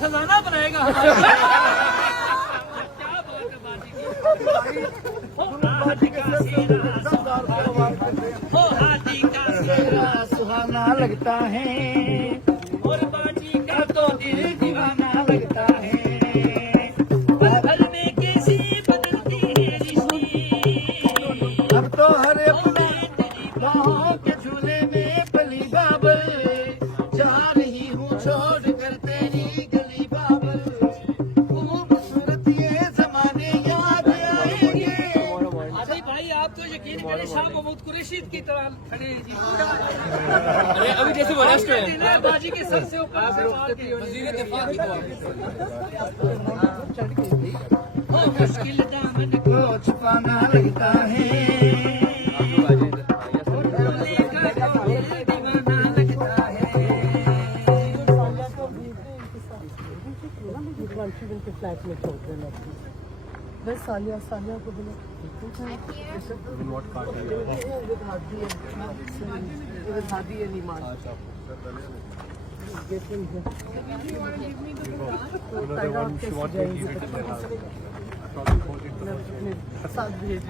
खजाना बनाएगा हमारा। क्या बात है बाजी की। हो हाथी का सेहरा सुहाना लगता है और बाजी का तो दिल दीवाना लगता है। पल में कैसी बदलती है रिश्ते। अब तो हर अपना बाहों के झूले में पली बाबल जा रही हूँ छोड़ कर तेरी गली बाबल। खूबसूरत ये जमाने याद आएंगे। अभी भाई आप तो यकीन करें शाह महमूद कुरैशी की तरह खड़े हैं जी। अरे अभी जैसे वो रेस्ट में बाजी के सबसे ऊपर से मार के वजीर दिफा की ओ मुश्किल दामन को को छुपाना लगता है। लेकर तो दिल दीवाना लगता है। फ्लैट में छोड़ देना बस सालिया को बोलो हादी है नीमान साथ भेज